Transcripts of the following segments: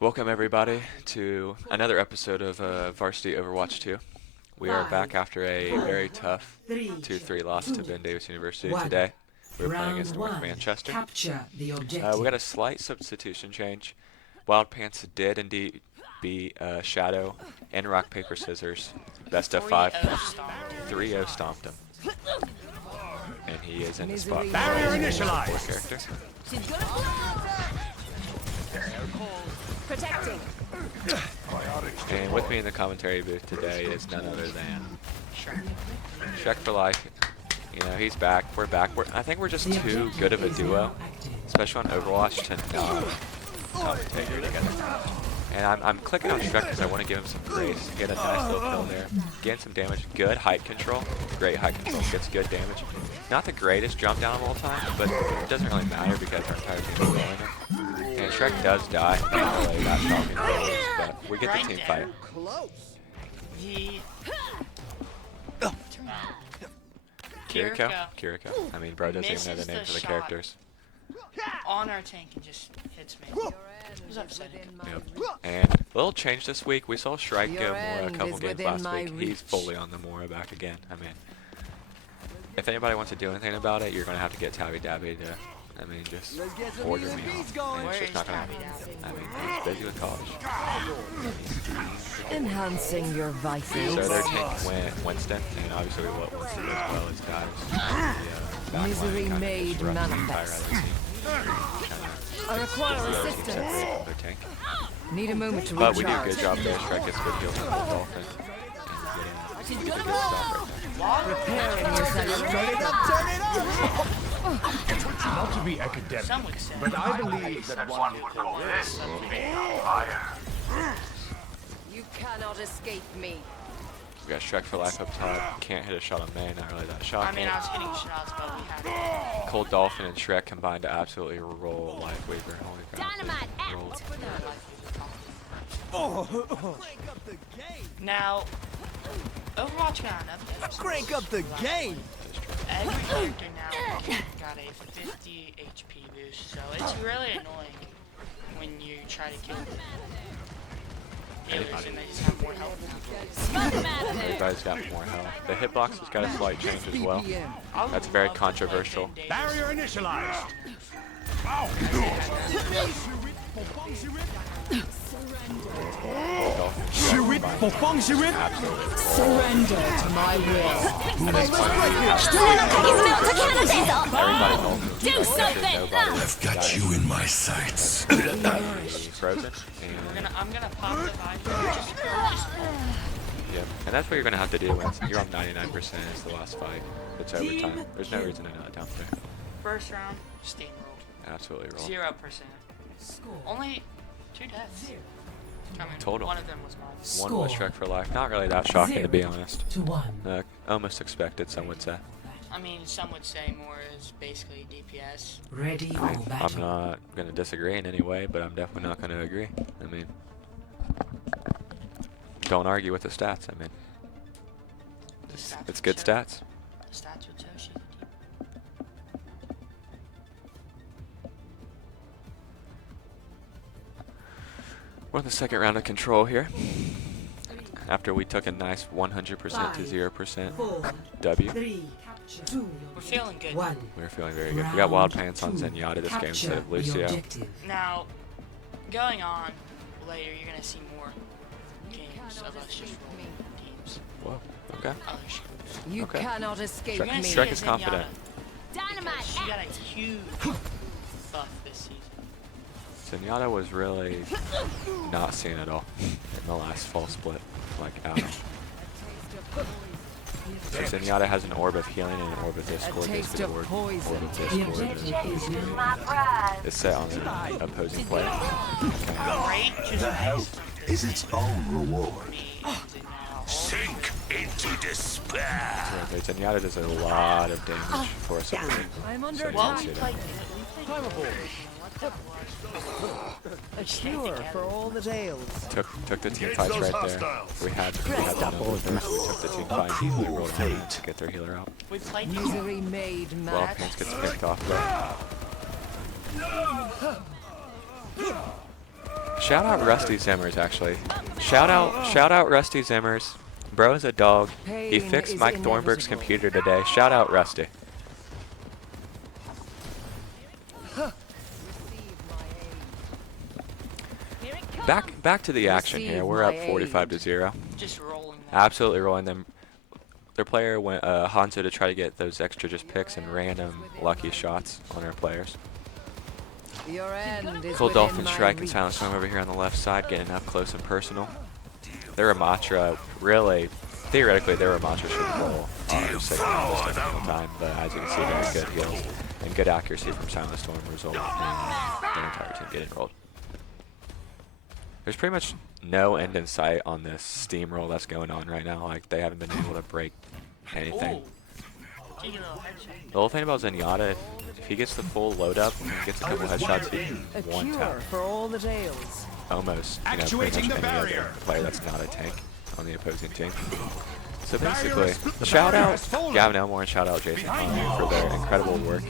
Welcome everybody to another episode of Varsity Overwatch 2. We are back after a very tough 2-3 loss to Ben Davis University today. We're playing against North Manchester. We got a slight substitution change. Wild Pants did indeed beat Shadow and Rock, Paper, Scissors. Best of 5. 3-0 stomped him. And he is in the spot. Barrier initialized! Character. Protecting. And with me in the commentary booth today is none other than Shrek for life. You know, he's back. We're back. I think we're just too good of a duo, especially on Overwatch, to not commentate here together. And I'm clicking on Shrek because I want to give him some grace. Get a nice little kill there. Getting some damage. Good height control. Great height control. Gets good damage. Not the greatest jump down all the time, but it doesn't really matter because our entire team is rolling it. And Shrek does die. Not really that shocking, but we get the team fight. Kiriko. I mean, bro doesn't even know the names of the characters. On our tank and just hits me. It was upsetting. Yep. And a little change this week. We saw Shrike go Mora a couple games last week. He's fully on the Mora back again. I mean, if anybody wants to do anything about it, you're going to have to get Tabby Dabby to, I mean, just order me off. And it's just not going to happen. I mean, he's busy with college. Enhancing your vitals. So their tank went Winston, and obviously we want Winston as well as guys. Misery made manifest. I require assistance. Tank. Need a moment to But we do a recharge. good job there. Shrek gets good heals on the Dolphin. And we get a good stop right there. Preparing yourself. Not to be academic, Some would say. but I believe that one would call this You cannot escape me. We got Shrek for life up top. Can't hit a shot on main. Not really that I shocking. mean, I was hitting shots, but we had Cold Dolphin and Shrek combined to absolutely roll Life Weaver. Holy crap. Dynamite Rolled. Now, Overwatch got an update. Crank up the game! Every character now got a 50 HP boost, so it's really annoying when you try to kill healers and they just have more health now. Everybody's got more health. The hitbox has got a slight change as well. That's very controversial. barrier initialized. Absolutely. Surrender to my will. Everybody else. Do something! I've Got you in my sights. Frozen. And, I'm gonna pop the visor just yeah. And that's what you're going to have to do when you're on 99%. It's the last fight. It's overtime. There's no reason to not down there. first round, steamrolled. Absolutely roll. 0%. Only 2 deaths. I mean, Total. one of them was mine. One was Shrek for life. Not really that shocking, to be honest. 2-1. Almost expected, some would say. I mean, some would say more is basically DPS. Ready for I'm battle. not going to disagree in any way, but I'm definitely not going to agree. I mean, don't argue with the stats. I mean, The stats it's would good show. stats. The stats would show she's a team. We're in the second round of control here. After we took a nice 100% to 0% W. 3, 2, We're feeling good. 1. We're feeling very good. We got Wild Pants on Zenyatta this game instead of Lucio. Now, going on later, you're gonna see more games of us just rolling teams. Whoa, okay. Oh, shit. You Okay. cannot escape You're gonna me. see Shrek a is confident. Zenyatta, because she got a huge buff this season. Zenyatta was really not seen at all in the last fall split, like Adam. So Zenyatta has an orb of healing and an orb of discord. taste Basically, of orb poison. of The discord objective is is set on the opposing player. Great, just Is its own reward. Sink into despair. So Zenyatta does a lot of damage for us. I'm under So you Well, can we see played that. what that was. a cure for all the tales. Took the team fights right there. We had the number with us. We took the team fight easily, rolled down to get their healer out. We played Misery made Well, mad. Pants gets picked off though. Shout out Rusty Zimmers, actually. Shout out Rusty Zimmers. Bro is a dog. He Pain fixed is Mike Thornburg's inevitable. computer today. Shout out Rusty. Back to the action here. We're up 45-0. Just rolling them. Absolutely rolling them. Their player went Hanzo to try to get those extra just picks and random lucky shots on our players. Your end is Cool within Dolphin my Strike and reach. Silent Storm over here on the left side, getting up close and personal. Their Ramatra, really, theoretically, their Ramatra should roll every single time, but as you can see, very good heals and good accuracy from Silent Storm result in their entire team getting rolled. There's pretty much no end in sight on this steamroll that's going on right now. Like, they haven't been able to break anything. Ooh. Taking a little headshot. The whole thing about Zenyatta, if he gets the full load up and gets a couple headshots, he can A one cure tap for all the tales. almost, pretty Actuating much the any barrier. other player that's not a tank on the opposing team. So Barrier basically, is- the shout barrier out has fallen. Gavin Elmore and shout out Jason Conley for their incredible work.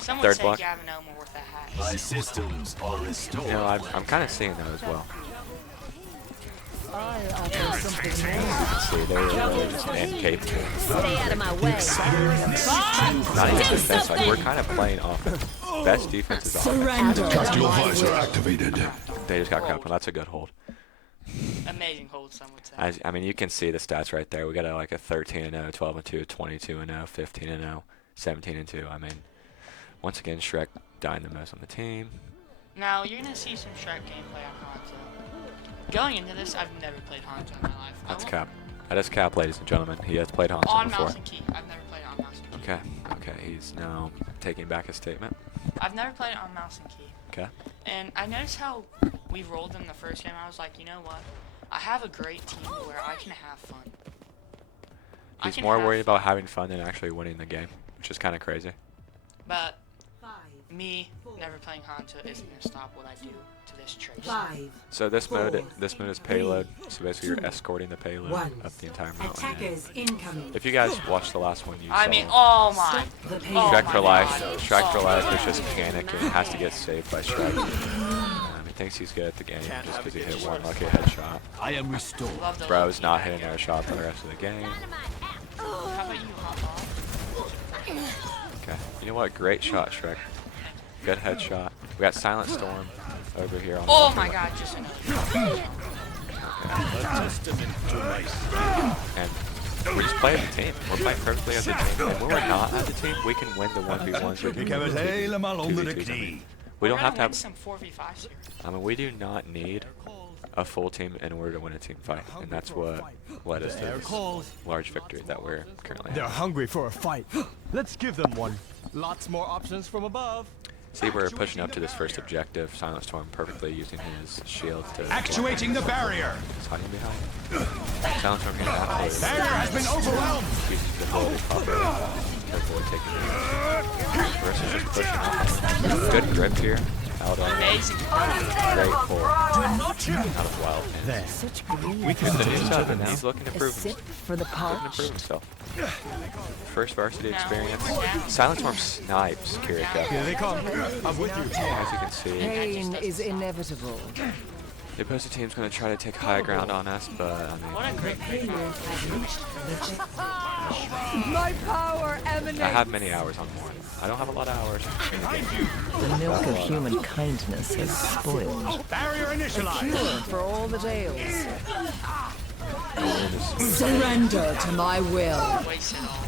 Some would Third say block. Gavin Elmore with a hat. My systems are restored. You know, I'm kind of seeing that as well. I offer something more. You can see they were really just incapable. Stay out of my way. Not even defense, like we're kind of playing offense. Best defense is offense. Surrender. Tactical visor activated. They just got crap. That's a good hold. Amazing hold, some would say. I mean, you can see the stats right there. We got like a 13-0, 12-2, 22-0, 15-0, 17-2. I mean, once again, Shrek dying the most on the team. Now, you're going to see some Shrek gameplay on Hanzo. Going into this, I've never played Hanzo in my life. That's cap. That is cap, ladies and gentlemen. He has played Hanzo On before. mouse and key. I've never played on mouse and key. Okay. He's now taking back his statement. I've never played on mouse and key. Okay. And I noticed how we rolled them the first game. I was like, you know what? I have a great team where I can have fun. I He's can more have worried fun. about having fun than actually winning the game, which is kind of crazy. But me never playing Hanzo isn't going to stop what I do to this tracer. 5, So this mode is payload. So basically, you're escorting the payload 1. up the entire mountain. Attackers incoming. If you guys watched the last one, you I saw mean, oh my. The Oh Shrek my for life. God. Shrek for Oh life my is just panicking. Has to get saved by Shrek. He thinks he's good at the game Can't just have because he it hit get one worse. lucky headshot. I am restored. Love the Bro's low-key not back hitting air. their shot for the rest of the game. How about you, hop off? Okay. You know what? Great shot, Shrek. Good headshot. We got Silent Storm over here on the Oh left my and god, just another. And we just play as a team. We're playing perfectly as a team. And when we're not as a team, we can win the 1v1s. We can win the 2v2s. I mean, we don't have to have. some 4v5s here. I mean, we do not need a full team in order to win a team fight, and that's what led us to this large victory that we're currently They're having. hungry for a fight. Let's give them one. Lots more options from above. See, we're pushing up to this first objective. Silent Storm perfectly using his shield to Actuating the barrier. He's hiding behind. Silent Storm getting absolutely Barrier has been overwhelmed. uses the ability to pop it. Careful with taking it. Versus just pushing off. Good grip here. Out on Amazing. great pull. Out of wild hands. There. Such greed. We can The finish new each other stuff, now. he's looking to A prove sip himself. for the Looking to punch. prove himself. First varsity Now, experience. down. Silent Storm snipes Kiriko. Here they come. I'm with you. As you can see, Pain is inevitable. the opposing team's going to try to take high ground on us, but I mean, What a great My power emanates. I have many hours on Morn. I don't have a lot of hours in the game. The milk of human kindness has spoiled. Barrier initialized. Cure for all the tales. It is- Surrender to my will. waste it all.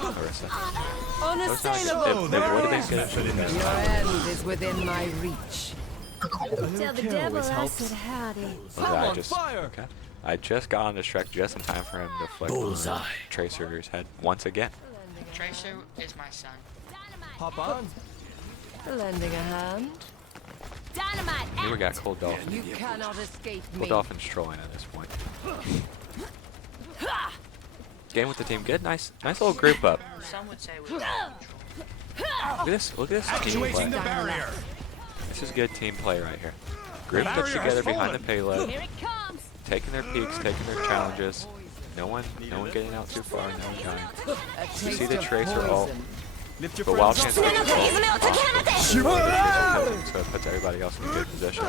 Clarissa. Unassailable. What did they say? Your end is within my reach. Tell the devil I said howdy. I just, okay. I just got onto Shrek just in time for him to flick Bullseye. Tracer's head once again. Tracer is my son. Hop on. Lending a hand. Dynamite Here we out. got Cold Dolphin. You cannot escape Cold me. Dolphin's trolling at this point. Game with the team, good, nice little group up. Some would say we Look at this team play. Actuating the barrier. This is good team play right here. Group Barrier puts has together behind the fallen. payload, Here it comes. taking their peaks, taking their challenges. No one getting out too far, no one dying. A You see taste the of Tracer ult. poison. Lift your But wild friends chance up. so it puts everybody else in a good position.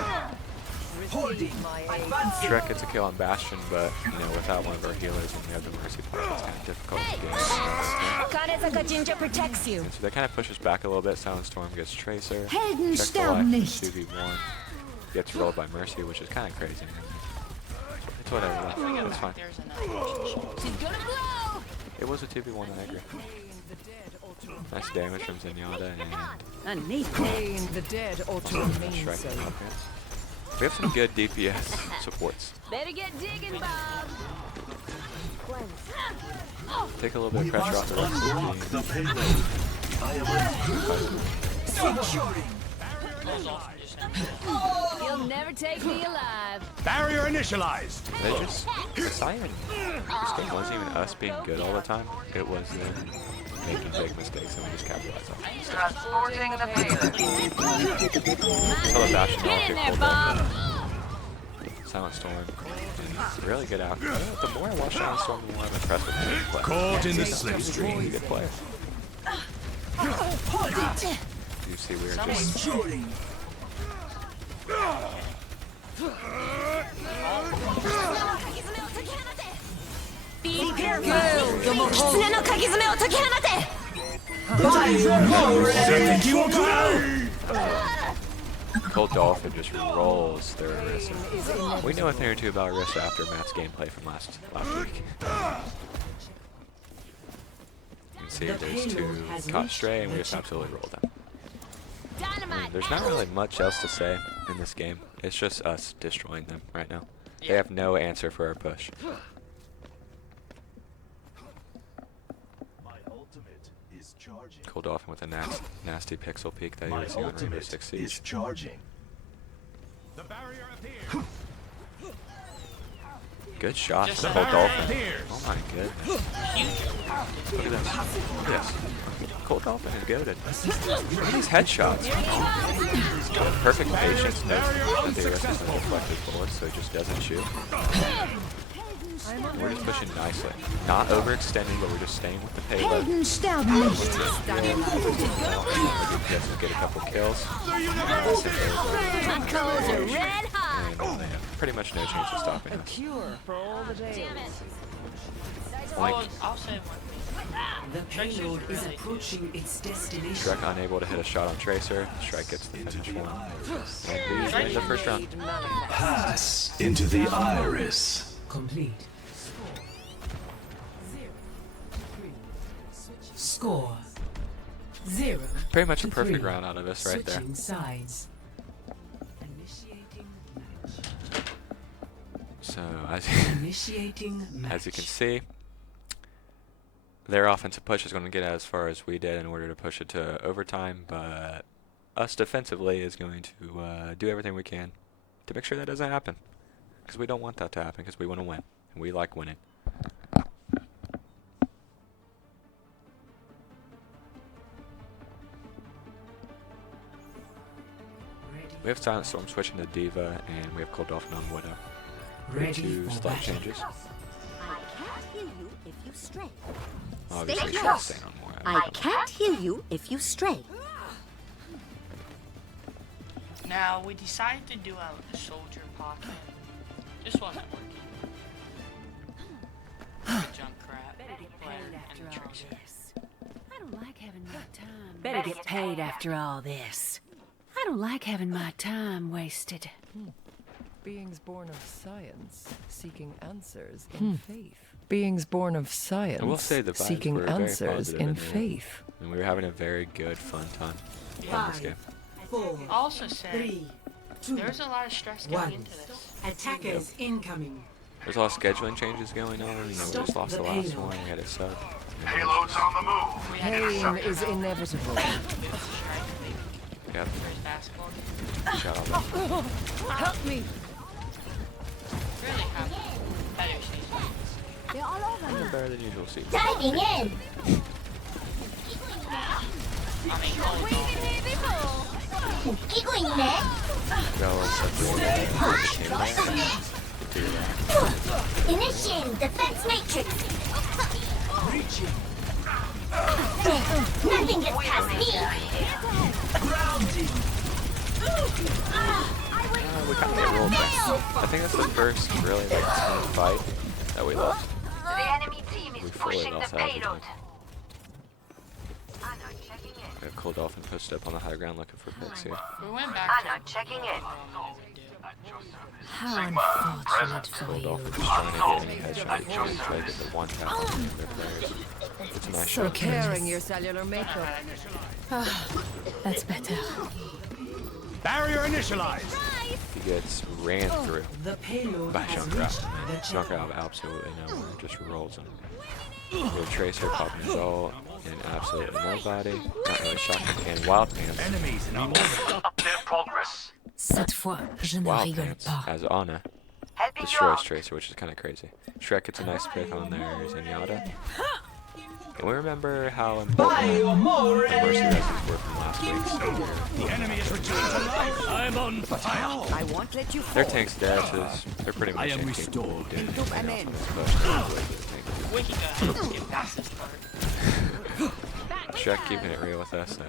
Shrek gets a kill on Bastion, but you know, without one of our healers when we have the Mercy part, it's kind of difficult to game. Kanezaka Jinja protects you. And so that kind of pushes back a little bit. Silent Storm gets Tracer. Helden Check the sterben life nicht. 2v1. Gets rolled by Mercy, which is kind of crazy. It's whatever, though. It's fine. There's another. She's gonna blow. It was a 2v1, I agree. Nice damage from Zenyatta I need Paying the dead ought to remain and Shrek so. and offense. We have some good DPS supports. Better get digging, Bob. Take a little bit of pressure off the rest of the team. The payload. I am securing. Goes off and just You'll never take me alive. Barrier initialized. They just, it's not even, this game wasn't even us being good all the time. It was them making big mistakes and we just capitalized on it. Transporting the payload. Saw the Bastion all Get in get there, pulled Bob. up. Silent Storm. It's really good out. You know, the more I watch Silent Storm, the more I'm impressed with his play. Caught in the He's a slipstream. really good player. You see, we were just Be careful. Cold Dolphin just rolls through Orisa. We know a thing or two about Orisa after Matt's gameplay from last week. You can see there's two caught stray and we just absolutely rolled them. I mean, there's not really much else to say in this game. It's just us destroying them right now. They have no answer for our push. My ultimate is charging. Cold Dolphin with a nasty pixel peek that he My was doing Rainbow ultimate Six is Siege. charging. The barrier appears. Good shot Just from a Cold barrier Dolphin. appears. Oh my goodness. huge. Look at this. Look at this. Cold Dolphin is goated. Look at these headshots. He's got perfect patience, knows that the Orisa is going to deflect his bullets, so he just doesn't shoot. And we're just pushing nicely. Not overextending, but we're just staying with the payload. Just get a couple kills. My coals are red hot. And they have pretty much no chance of stopping us. Cure for all the days. Like, I'll say one thing. The payload is approaching its destination. Shrek unable to hit a shot on Tracer. Shrek gets the finish one. And we win the first round. Pass into the iris. Complete. Score 0. Pretty much a to perfect 3. round out of this right there. Switching sides. Initiating match. So Initiating match. as you can see, their offensive push is going to get as far as we did in order to push it to overtime, but us defensively is going to do everything we can to make sure that doesn't happen. Because we don't want that to happen, because we want to win. And we like winning. We have Silent Storm switching to Diva, and we have Cold Dolphin on Widow. Ready Two for slight battle. changes. I can't hear you if you stray. Obviously, Stay Shrek's close. staying on more. I can't hear you if you stray. Now we decided to do a soldier pocket. Just wasn't working. The Junkrat and the Tracer. I don't like having my time. Better get paid after all this. I don't like having my time wasted. Beings born of science, seeking answers in faith. Beings born of science, I will say the vibes seeking were very answers positive in in there. faith. And we were having a very good, fun time in this game. 4. I also said 3. 2. there's a lot of stress going into this. Attackers incoming. There's a lot of scheduling changes going on. You know, we just lost the last one. We had a sub. Payload's on the move. We had to Pain is inevitable. Yeah, first basketball game. shout out. Help me! Really have better season. They're all over me. Better than usual season. Diving in. I mean, We've been here before. Go Initiating defense matrix. Nothing gets I think that's the first really like team fight that we lost. The enemy team We is fully pushing the lost that every payload. time. I got Cold Dolphin posted up on the high ground looking for picks here. We went back Anna checking in. How unfortunate for Cold you. Dolphin just trying to get any headshot. He's trying to try to get the one tap on their players. It's a nice shot. Repairing your cellular makeup. That's better. Barrier initialized. He gets ran through The payload by has Junkrat. reached the checkpoint. Junkrat absolutely nowhere, just rolls him. We have Tracer popping his ult, and absolutely nobody. Not really shocking. And Wild Pants. Enemies in our Stop their progress. Cette fois, je ne Wild rigole Pants pas. as Ana Helping you destroys out. Tracer, which is kind of crazy. Shrek gets a nice pick on there, Zenyatta. And we remember how important the Mercy Resins were from last week. So The enemy is returning to life. I'm on fire. I won't let you their fall. tank's dead, so they're pretty much I am incapable of doing Took an anything end. else on this push. We can get past this part. Shrek keeping it real with us.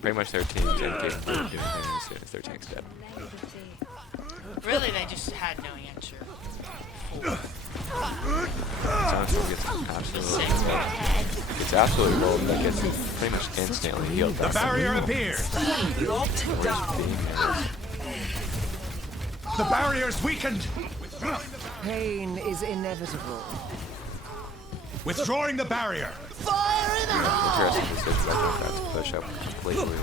Pretty much their team's incapable of doing anything as soon as their tank's dead. Really, they just had no answer. Johnson gets absolutely rolled, but gets pretty much instantly healed The back. barrier appears. Where's Beam? The barrier is weakened. Pain is inevitable. Withdrawing the barrier. Interesting decision by Junkrat to push up completely.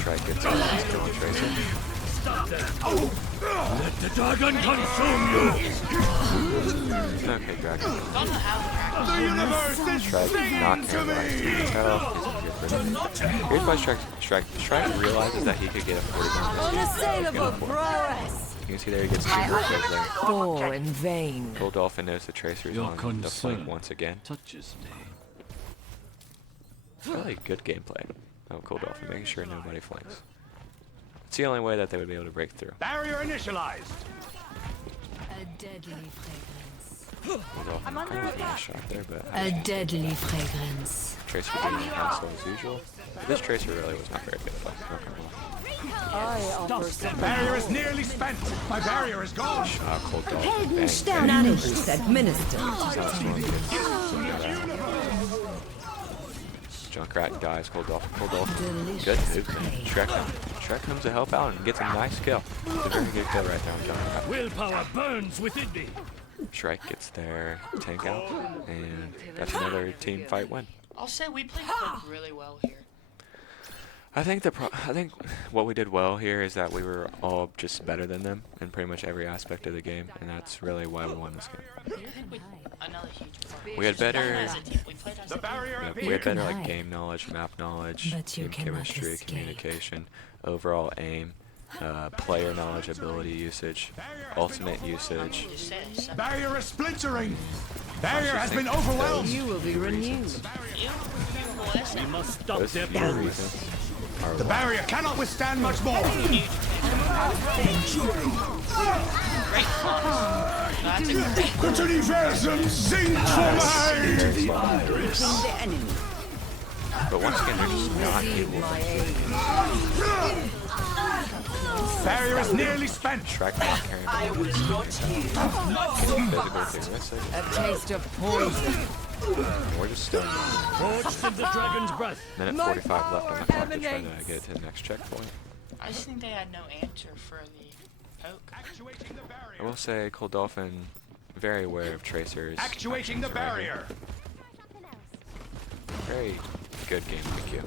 Try to get to kill Tracer. Let the dragon consume you. Okay, Dragon. Don't know how the The universe is Shrek not singing to paralyzed. me. Here's why Shrek realizes that he could get a 40-gun Unassailable prowess. You can see there he gets 2 bursts there. All in vain. Cold Dolphin knows the Tracer is on the flank once again. Touches me. Really good gameplay. Oh, Cold Dolphin, making sure nobody flanks. It's the only way that they would be able to break through. Barrier initialized. A deadly fragrance. Cold Dolphin kind of getting a shot there, but A deadly fragrance. Tracer didn't cancel as usual. This Tracer really was not very good though. Not gonna lie. I offer some Barrier is nearly spent. My barrier is gone. Shot Cold Dolphin. Bang, Heldenstern bang. Nachricht administered. Junkrat dies, Cold Dolphin. Cold Dolphin. Good movement. Shrek comes to help out and gets a nice kill. It's a very good kill right there on Junkrat. Willpower burns within me. Shrek gets their tank out, and that's another team fight win. I'll say we played Cook really well here. I think what we did well here is that we were all just better than them in pretty much every aspect of the game, and that's really why we won this game. Another huge part. We had better, As a team, we played as a The team. barrier we had better like hide. game knowledge, map knowledge, But you team cannot chemistry, escape. communication, overall aim, player knowledge, ability usage, ultimate usage. Just say it, so- Barrier is splintering. Barrier has been overwhelmed. You will be renewed. You boys, We must stop Those their few progress. reasons are The why. barrier cannot withstand much more. great claws. That's a great. Das Universum singt für mich. Into the iris. But once again, they're just not able to Barrier is nearly spent. track not carrying the ball. Physical theoretic. A taste of poison. We're just still Forged in the dragon's breath. minute 45 left on the clock to try to get it to the next checkpoint. I just think they had no answer for the poke. Actuating the I barrier. will say Cold Dolphin, very aware of Tracer's Actuating the actions right here. barrier. Very good game PQ.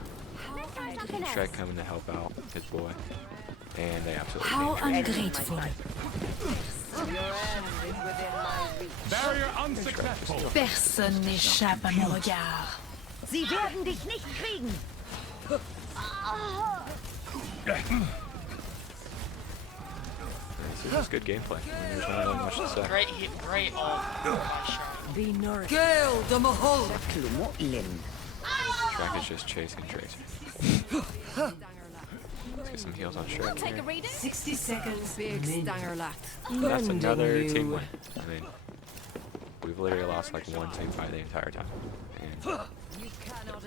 Shrek coming to help out his boy. And they absolutely How beat Tracer. ungrateful. Barrier unsuccessful. Personne n'échappe à mon regard. Sie werden dich nicht kriegen. This is just good gameplay. I mean, there's not really much to say. Great hit, great ult by Shark. Be nourished. Gale de Mahol. Shrek is just chasing Tracer. Let's get some heals on Shrek Take a here. reading. 60 seconds. Big remaining. Stangerlat. That's another Mending team you. win. I mean, we've literally lost like one team fight the entire time. And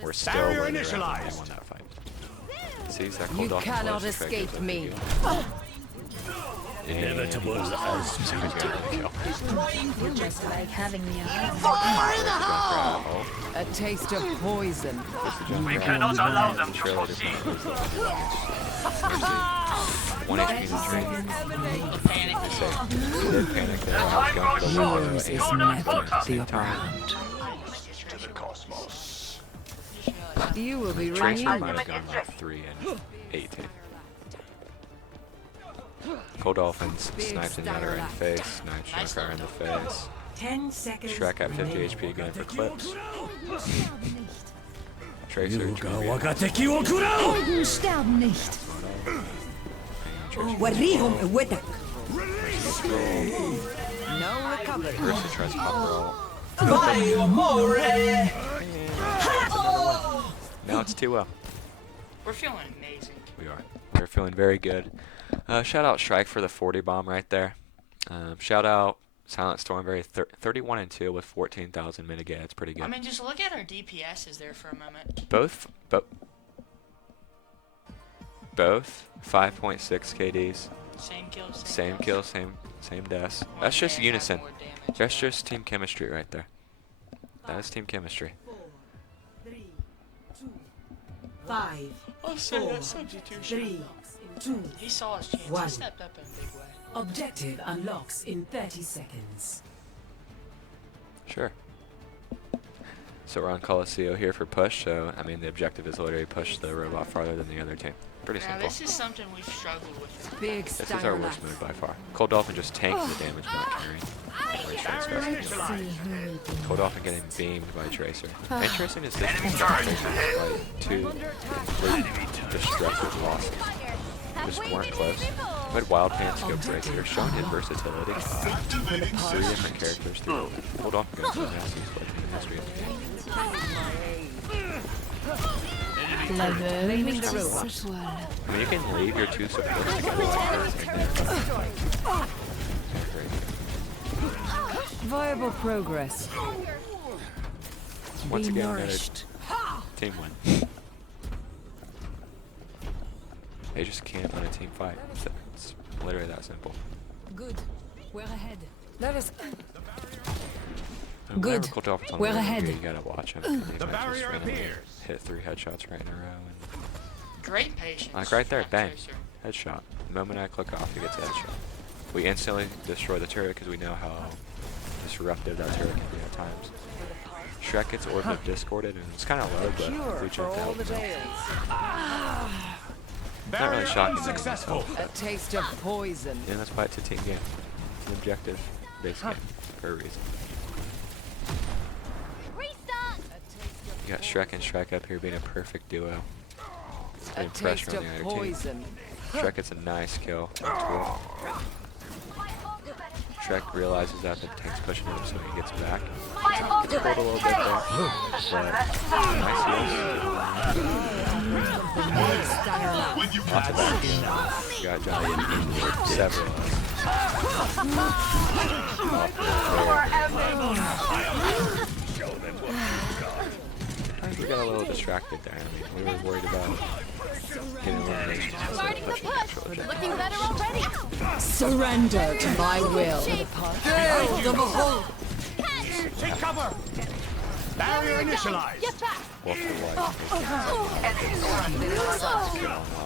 we're still Barrier where we were at when initialized. they won that fight. Sees that You cold off. cannot escape me. Inevitable as Just like having me A taste of poison. We cannot allow them to proceed. 1 HP in the train. The panic is Did panic there. I was going for the Yours is never the upper hand. To the cosmos. You will be Tracer renewed. might have gone like 3 and 18. Cold Dolphins snipes another in the face. Snipes Shrek in the face. 10 seconds. Shrek at 50 HP again for clips. Tracer. Helden sterben nicht. وريهم قوتك. No recovery. Versus tries pop roll. Now it's 2-0. We're feeling amazing. We are. We're feeling very good. Shout out Shrike for the 40 bomb right there. Shout out Silent Storm, 31 and 2 with 14,000 mitigate. It's pretty good. I mean, just look at our DPSs there for a moment. Both 5.6 KDs. Same kills. Same kill, same deaths. That's just unison. That's just team chemistry right there. That is team chemistry. 3, 2, 5, Oh, so that substitution. 3, 2. He saw his chance. He One. stepped up in a big way. Objective unlocks in 30 seconds. Sure. So we're on Coliseum here for push, so I mean the objective is literally push the robot farther than the other team. Pretty Now, simple. this is something we've struggled with. Big This is our worst move by far. Cold Dolphin just tanked the damage not carrying. Cold Dolphin getting beamed by Tracer. Interesting is this Enemy turret ahead. like 2 complete destructive losses. Just weren't close. But Wild Pants go Tracer, showing his versatility. 3 different characters through Cold Dolphin goes to the nasty split in history of the game. Leaving the room. I mean, you can leave your 2 supports together and Viable progress. once Be again, another nourished. team win. They just can't win a team fight. It's literally that simple. Good. We're ahead. Let us. And Good. whenever Cold Dolphin's on We're the ahead. You gotta watch him. The barrier appears. Hit 3 headshots right in a row. Great patience. Like right there, from bang. Tracer. Headshot. The moment I click off, he gets a headshot. We instantly destroy the turret because we know how disruptive that turret can be at times. Shrek gets Orb of Discorded, and it's kind of low, but Cure we for jumped all out. the days. Not really Barrier shocking. unsuccessful. A taste of poison. Yeah, that's why it's a team game. It's an objective based game for a reason. You got Shrek and Shrek up here being a perfect duo. A Putting taste pressure on of the other team. poison. Shrek gets a nice kill. Shrek realizes that the tank's pushing him, so he gets back. Gets pulled a little bit there. But nice use. Lots of back. Got Johnny several. I think we got a little distracted there. I mean, we were worried about getting eliminations instead of pushing the actual objective. Surrender to my will. Hail the behold. Take cover. Barrier initialized. Wolf of Light. Kill on the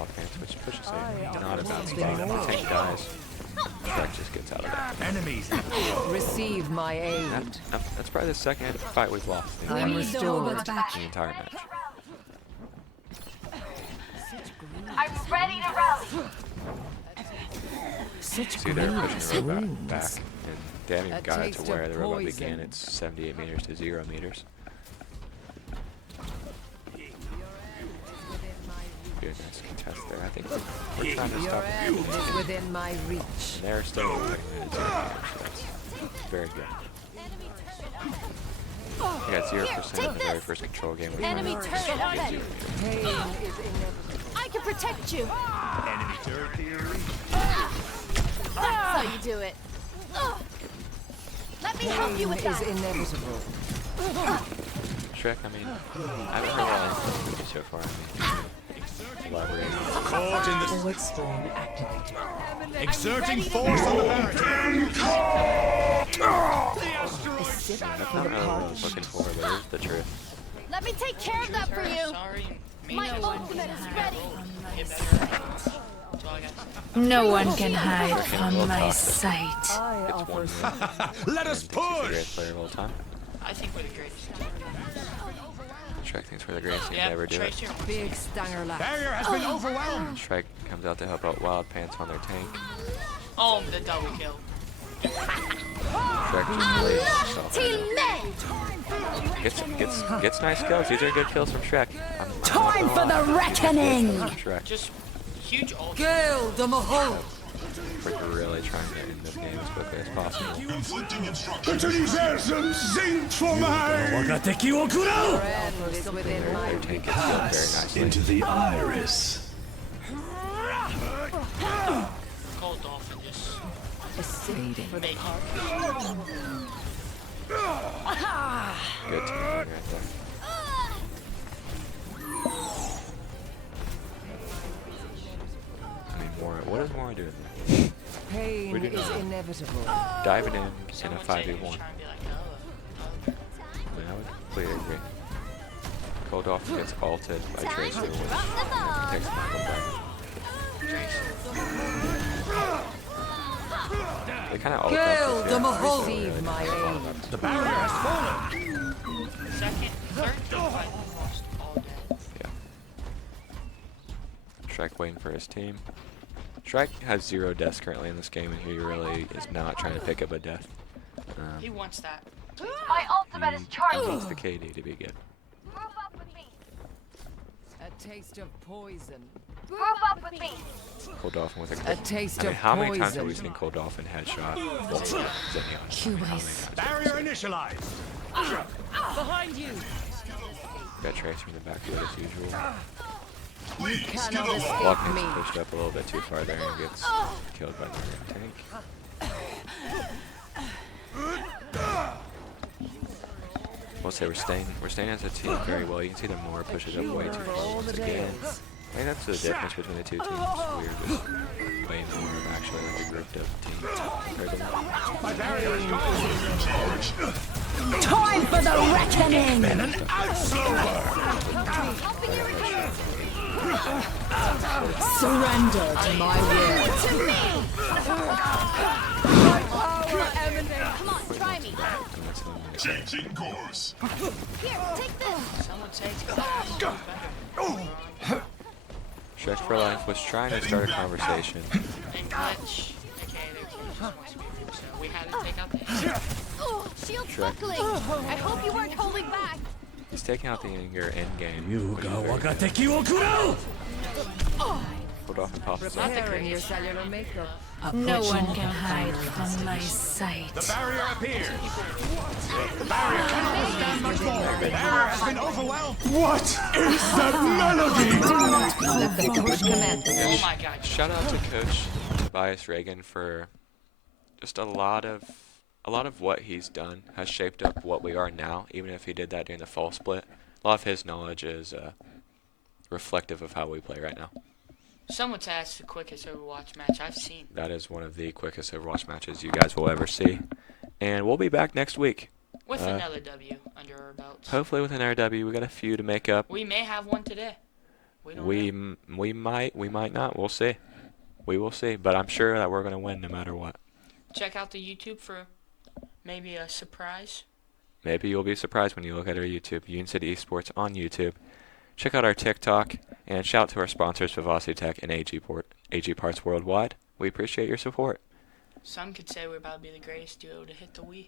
offense, which pushes it. Not a bad spot. The tank dies. Shrek just gets out of that. Enemies. Receive my aid. That's probably the second fight we've lost in the I'm entire, restored. the entire match. I'm ready to rally. Such See, they're pushing grievous the robot wounds. back, and they haven't even A got it to taste where of the robot poison. began. It's 78 meters to 0 meters. Good, nice contest there. I think we're trying to Your stop end is within my reach. and they're still protecting it at 0 meters, so that's very good. Yeah, 0% in the very first control game. We Enemy won. turret ahead. Pain is inevitable. I can protect you. Enemy turret here. That's how you do it. Let me help you Pain with is that. inevitable. Shrek, I mean, I haven't heard a lot of you so far. I mean, elaborate. Caught in the Forward spawn activated. exerting force on the barricade. That's not really what I was looking for, but it's the truth. Let me take care of that for you. Sorry. My ultimate is ready. Get better. That's all I got to say. No one can hide We'll from my toss it. sight. I It's offer 1-0. Let us He's the greatest push. player of all time. I think we're the greatest. Shrek thinks we're the greatest team to Yeah, ever do it. Tracer. big stanger laugh. Barrier has been overwhelmed. Shrek comes out to help out Wild Pants on their tank. Oh, the double kill. Shrek just plays himself. Gets nice kills. These are good kills from Shrek. Time for the reckoning! Shrek. Just huge ult. Gale the Mahal. We're really trying to end this game as quickly as possible. Inflicting instructions. Utilisationen sind för mig. Wagateki wo kurau. Red is within my Their tank gets killed very nicely. Into the iris. Cold Dolphin just escape for the make Good team right there. I mean, Mora. What does Mora do in there? pain We do is not. inevitable. Diving in a someone say he 5v1. was trying to be like, oh. I mean, I would completely agree. Cold Dolphin gets ulted by Tracer, which takes him full back. They kind of ult Gale up the this Mahal. Tracer really Receive my doesn't aid. The barrier has fallen. Second, third, fight, lost all day. Yeah. Shrek waiting for his team. Shrek has 0 deaths currently in this game, and he really is not trying to pick up a death. He wants that. My ultimate is He charging. needs the KD to be good. Group up with me. A taste of poison. Group up with me. Cold Dolphin with A taste I mean, of how many times have we poison. seen Cold Dolphin headshot Xenion? I mean, how many times? Barrier initialized. Behind you. Got Tracer in the backfield as usual. You cannot escape Walkman's me. pushed up a little bit too far there and gets killed by the tank. We'll say we're staying as a team very well. You can see that Moore pushes up way too far once again. I think that's the difference between the two teams. We're just way more of actually like a grouped up team compared to them. My barrier is gone. Time for the reckoning! Surrender to my will. Come on, try me. And that's them. Changing course. Here, take this. Someone say Shrek for Life was trying to start a conversation. and Glitch. Okay, their team just wants to be good, so we had to take out the Oh, shield Shrek. buckling. I hope you weren't holding back. He's taking out the anger in game. Wagateki wo kurau. Hold off and pops Not up. the Hair in your greatest. cellular makeup. No one can hide from my sight. The barrier appears. The barrier cannot withstand much more. The barrier has been overwhelmed. What is that melody? Let the push commence. Oh my god. Shout out to Coach Tobias Reagan for just a lot of what he's done has shaped up what we are now. Even if he did that during the fall split, a lot of his knowledge is reflective of how we play right now. Some would say that's the quickest Overwatch match I've seen. That is one of the quickest Overwatch matches you guys will ever see. And we'll be back next week. With another W under our belts. Hopefully with an RW. We got a few to make up. We may have one today. We don't know. We might not. We'll see. We will see. But I'm sure that we're gonna win no matter what. Check out the YouTube for maybe a surprise. Maybe you'll be surprised when you look at our YouTube, Union City Esports on YouTube. Check out our TikTok, and shout out to our sponsors, Varsity Tech and AG Parts Worldwide. We appreciate your support. Some could say we're about to be the greatest duo to hit the Wii.